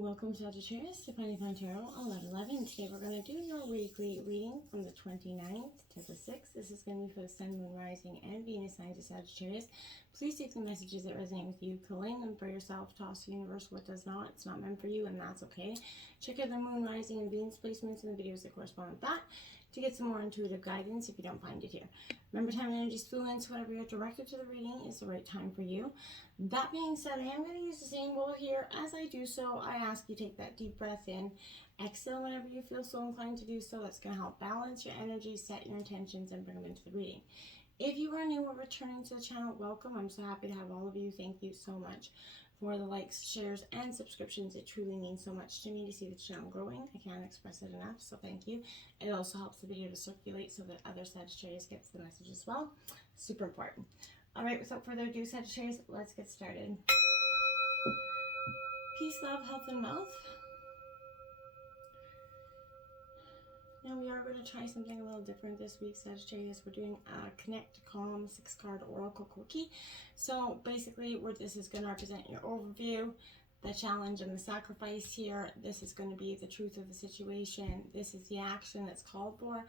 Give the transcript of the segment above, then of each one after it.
Welcome Sagittarius to Finding Tarot 1111. Today we're going to do your weekly reading from the 29th to the 6th. This is going to be for the Sun, Moon, Rising, and Venus signs of Sagittarius. Please take the messages that resonate with you, claim them for yourself, toss the universe what does not. It's not meant for you, and that's okay. Check out the Moon, Rising, and Venus placements in the videos that correspond with that to get some more intuitive guidance if you don't find it here. Remember, time and energy is fluent, so whatever you're directed to the reading is the right time for you. That being said, I am going to use the same bowl here. As I do so, I ask you take that deep breath in, exhale whenever you feel so inclined to do so. That's going to help balance your energy, set your intentions, and bring them into the reading. If you are new or returning to the channel, welcome. I'm so happy to have all of you. Thank you so much for the likes, shares, and subscriptions. It truly means so much to me to see the channel growing. I can't express it enough, so thank you. It also helps the video to circulate so that other Sagittarius gets the message as well. Super important. All right, without further ado, Sagittarius, let's get started. Peace, love, health, and wealth. Now we are going to try something a little different this week, Sagittarius. We're doing a Connect, Calm, 6-card Oracle Quickie. So basically, this is going to represent your overview, the challenge and the sacrifice here. This is going to be the truth of the situation. This is the action that's called for,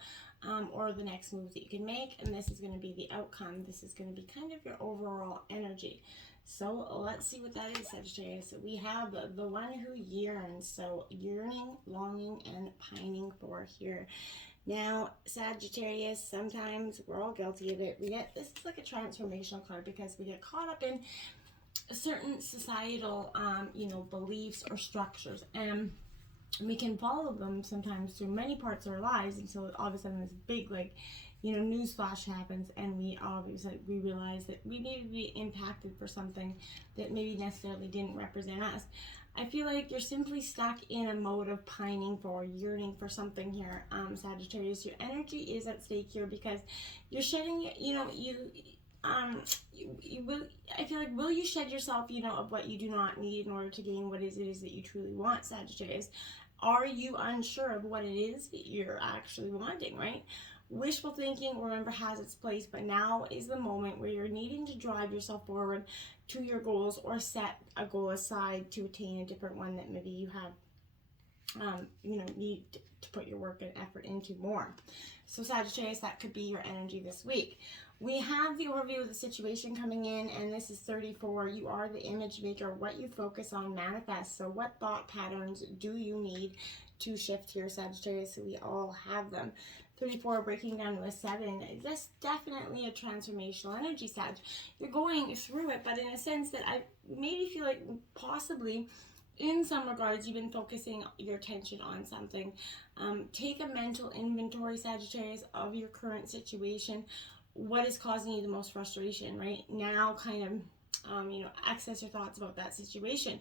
or the next move that you can make. And this is going to be the outcome. This is going to be kind of your overall energy. So let's see what that is, Sagittarius. So we have the one who yearns. So yearning, longing, and pining for here. Now, Sagittarius, sometimes we're all guilty of it. This is like a transformational card because we get caught up in certain societal, beliefs or structures, and we can follow them sometimes through many parts of our lives until all of a sudden this big, news flash happens, and we realize that we need to be impacted for something that maybe necessarily didn't represent us. I feel like you're simply stuck in a mode of pining for, yearning for something here, Sagittarius. Your energy is at stake here because you're shedding, I feel like, will you shed yourself, of what you do not need in order to gain what it is that you truly want, Sagittarius? Are you unsure of what it is that you're actually wanting, right? Wishful thinking, remember, has its place, but now is the moment where you're needing to drive yourself forward to your goals or set a goal aside to attain a different one that maybe you have, need to put your work and effort into more. So Sagittarius, that could be your energy this week. We have the overview of the situation coming in, and this is 34. You are the image maker. What you focus on manifests. So what thought patterns do you need to shift here, Sagittarius? So we all have them. 34 breaking down to a 7. That's definitely a transformational energy, Sag. You're going through it, but in a sense that I maybe feel like possibly in some regards you've been focusing your attention on something. Take a mental inventory, Sagittarius, of your current situation. What is causing you the most frustration right now? Kind of, access your thoughts about that situation.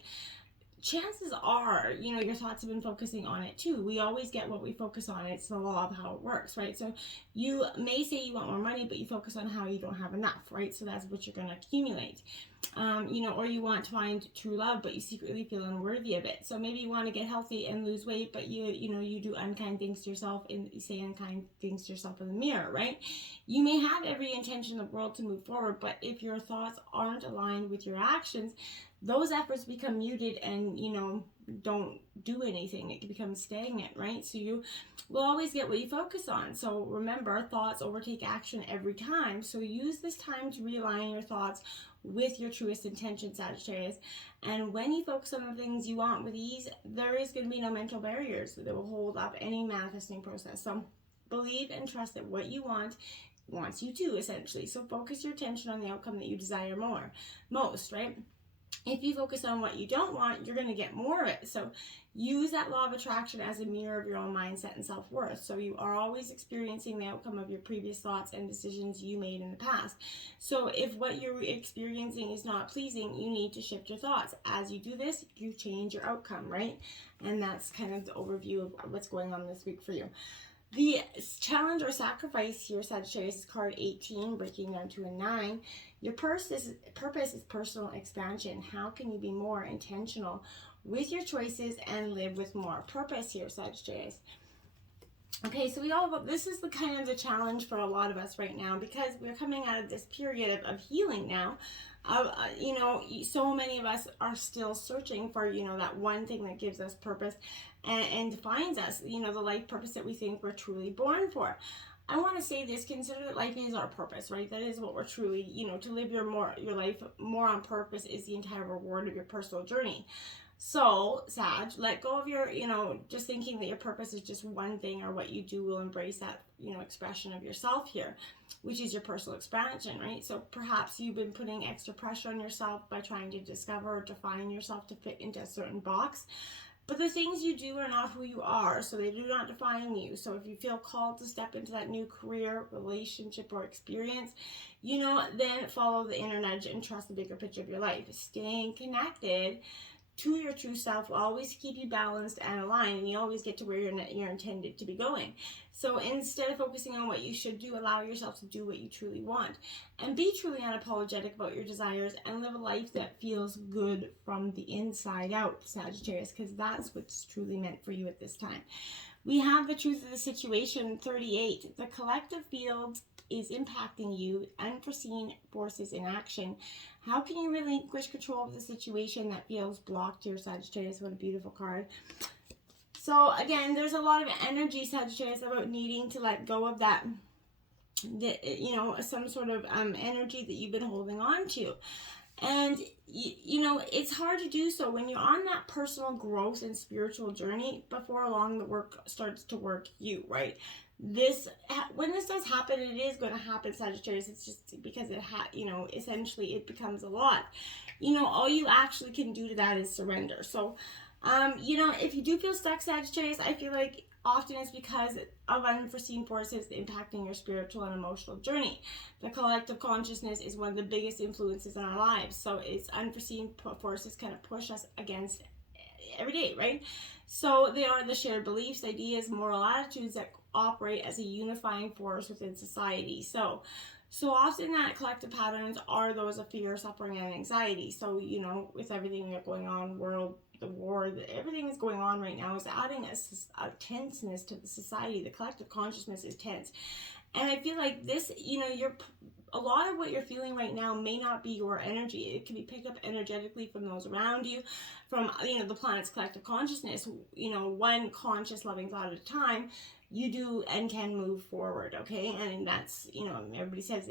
Chances are, your thoughts have been focusing on it too. We always get what we focus on. It's the law of how it works, right? So you may say you want more money, but you focus on how you don't have enough, right? So that's what you're going to accumulate. Or you want to find true love, but you secretly feel unworthy of it. So maybe you want to get healthy and lose weight, but you do unkind things to yourself and you say unkind things to yourself in the mirror, right? You may have every intention in the world to move forward, but if your thoughts aren't aligned with your actions, those efforts become muted and, don't do anything. It becomes stagnant, right? So you will always get what you focus on. So remember, thoughts overtake action every time. So use this time to realign your thoughts with your truest intentions, Sagittarius. And when you focus on the things you want with ease, there is going to be no mental barriers that will hold up any manifesting process. So believe and trust that what you want wants you to, essentially. So focus your attention on the outcome that you desire most, right? If you focus on what you don't want, you're going to get more of it. So use that law of attraction as a mirror of your own mindset and self-worth. So you are always experiencing the outcome of your previous thoughts and decisions you made in the past. So if what you're experiencing is not pleasing, you need to shift your thoughts. As you do this, you change your outcome, right? And that's kind of the overview of what's going on this week for you. The challenge or sacrifice here, Sagittarius, is card 18, breaking down to a 9. Your purpose is personal expansion. How can you be more intentional with your choices and live with more purpose here, Sagittarius? Okay, so this is the kind of the challenge for a lot of us right now because we're coming out of this period of healing now. You know, so many of us are still searching for, you know, that one thing that gives us purpose and defines us, you know, the life purpose that we think we're truly born for. I want to say this: consider that life is our purpose, right? That is what we're truly, you know, to live your life more on purpose is the entire reward of your personal journey. So, Sag, let go of your, you know, just thinking that your purpose is just one thing or what you do. Will embrace that, you know, expression of yourself here, which is your personal expansion, right? So perhaps you've been putting extra pressure on yourself by trying to discover or define yourself to fit into a certain box. But the things you do are not who you are, so they do not define you. So if you feel called to step into that new career, relationship, or experience, you know, then follow the inner nudge and trust the bigger picture of your life. Staying connected to your true self will always keep you balanced and aligned, and you always get to where you're intended to be going. So instead of focusing on what you should do, allow yourself to do what you truly want, and be truly unapologetic about your desires, and live a life that feels good from the inside out, Sagittarius, because that's what's truly meant for you at this time. We have the truth of the situation, 38. The collective field is impacting you, unforeseen forces in action. How can you relinquish control of the situation that feels blocked here, Sagittarius? What a beautiful card. So again, there's a lot of energy, Sagittarius, about needing to let go of that, you know, some sort of energy that you've been holding on to. And, you know, it's hard to do so when you're on that personal growth and spiritual journey. Before long, the work starts to work you, right? When this does happen, it is going to happen, Sagittarius. It's just because you know, essentially it becomes a lot. You know, all you actually can do to that is surrender. So, you know, if you do feel stuck, Sagittarius, I feel like often it's because of unforeseen forces impacting your spiritual and emotional journey. The collective consciousness is one of the biggest influences in our lives. So it's unforeseen forces kind of push us against every day, right? So they are the shared beliefs, ideas, moral attitudes that operate as a unifying force within society. So often that collective patterns are those of fear, suffering, and anxiety. So, you know, with everything going on, the war, everything that's going on right now is adding a tenseness to the society. The collective consciousness is tense. And I feel like this, you know, a lot of what you're feeling right now may not be your energy. It can be picked up energetically from those around you, from, you know, the planet's collective consciousness, you know, one conscious loving thought at a time. You do and can move forward, okay? And that's, you know, everybody says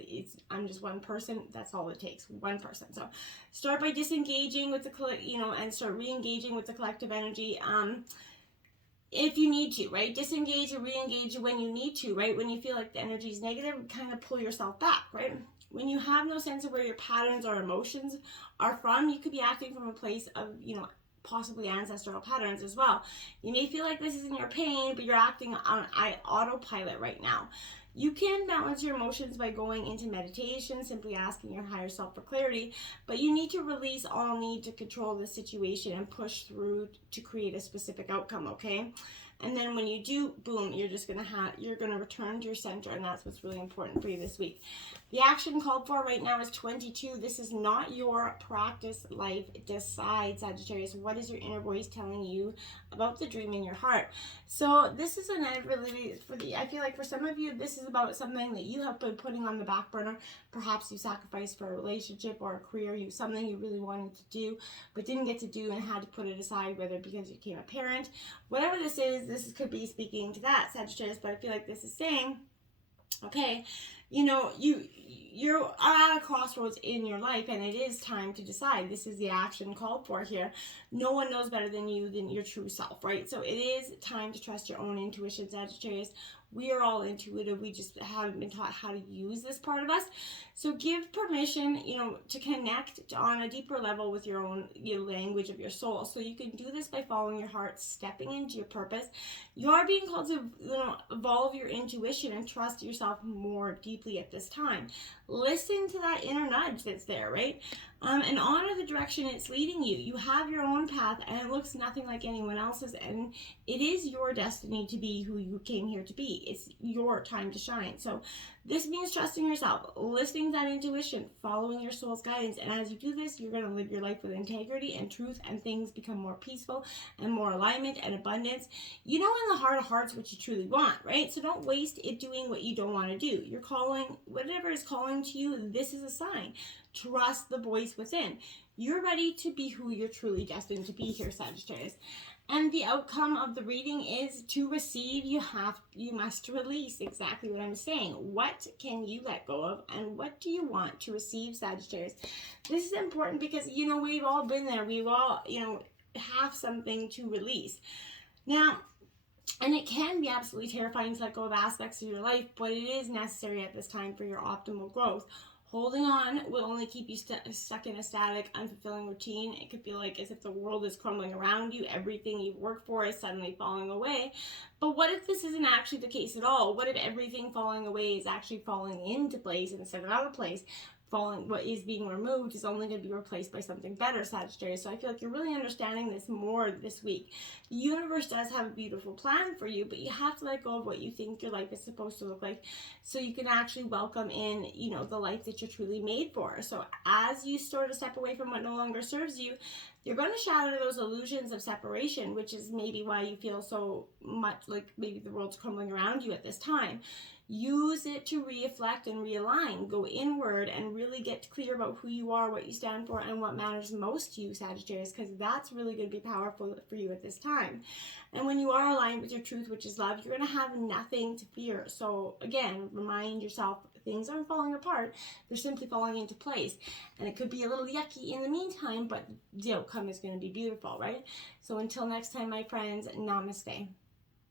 I'm just one person. That's all it takes, one person. So start by disengaging with and start re-engaging with the collective energy. If you need to, right? Disengage and re-engage when you need to, right? When you feel like the energy is negative, kind of pull yourself back, right? When you have no sense of where your patterns or emotions are from, you could be acting from a place of, you know, possibly ancestral patterns as well. You may feel like this isn't your pain, but you're acting on autopilot right now. You can balance your emotions by going into meditation, simply asking your higher self for clarity, but you need to release all need to control the situation and push through to create a specific outcome, okay? And then when you do, boom, you're gonna return to your center, and that's what's really important for you this week. The action called for right now is 22. This is not your practice life. Decide, Sagittarius. What is your inner voice telling you about the dream in your heart? So this is I feel like for some of you, this is about something that you have been putting on the back burner. Perhaps you sacrificed for a relationship or a career, something you really wanted to do, but didn't get to do and had to put it aside, whether because you became a parent. Whatever this is, this could be speaking to that, Sagittarius, but I feel like this is saying, okay, you know, you're at a crossroads in your life, and it is time to decide. This is the action called for here. No one knows better than your true self, right? So it is time to trust your own intuition, Sagittarius. We are all intuitive. We just haven't been taught how to use this part of us. So give permission, you know, to connect on a deeper level with your own language of your soul. So you can do this by following your heart, stepping into your purpose. You are being called to, you know, evolve your intuition and trust yourself more deeply at this time. Listen to that inner nudge that's there, right? And honor the direction it's leading you. You have your own path, and it looks nothing like anyone else's, and it is your destiny to be who you came here to be. It's your time to shine. So this means trusting yourself, listening to that intuition, following your soul's guidance, and as you do this, you're going to live your life with integrity and truth, and things become more peaceful and more alignment and abundance. You know in the heart of hearts what you truly want, right? So don't waste it doing what you don't want to do. You're calling, whatever is calling to you, this is a sign. Trust the voice within. You're ready to be who you're truly destined to be here, Sagittarius. And the outcome of the reading is to receive, you must release. Exactly what I'm saying. What can you let go of, and what do you want to receive, Sagittarius? This is important because, you know, we've all been there. We've all, you know, have something to release. Now, and it can be absolutely terrifying to let go of aspects of your life, but it is necessary at this time for your optimal growth. Holding on will only keep you stuck in a static, unfulfilling routine. It could feel like as if the world is crumbling around you. Everything you've worked for is suddenly falling away. But what if this isn't actually the case at all? What if everything falling away is actually falling into place instead of out of place? What is being removed is only going to be replaced by something better, Sagittarius. So I feel like you're really understanding this more this week. The universe does have a beautiful plan for you, but you have to let go of what you think your life is supposed to look like so you can actually welcome in, you know, the life that you're truly made for. So as you sort of step away from what no longer serves you, you're going to shatter those illusions of separation, which is maybe why you feel so much like maybe the world's crumbling around you at this time. Use it to reflect and realign. Go inward and really get clear about who you are, what you stand for, and what matters most to you, Sagittarius, because that's really going to be powerful for you at this time. And when you are aligned with your truth, which is love, you're going to have nothing to fear. So again, remind yourself, things aren't falling apart. They're simply falling into place. And it could be a little yucky in the meantime, but the outcome is going to be beautiful, right? So until next time, my friends, namaste.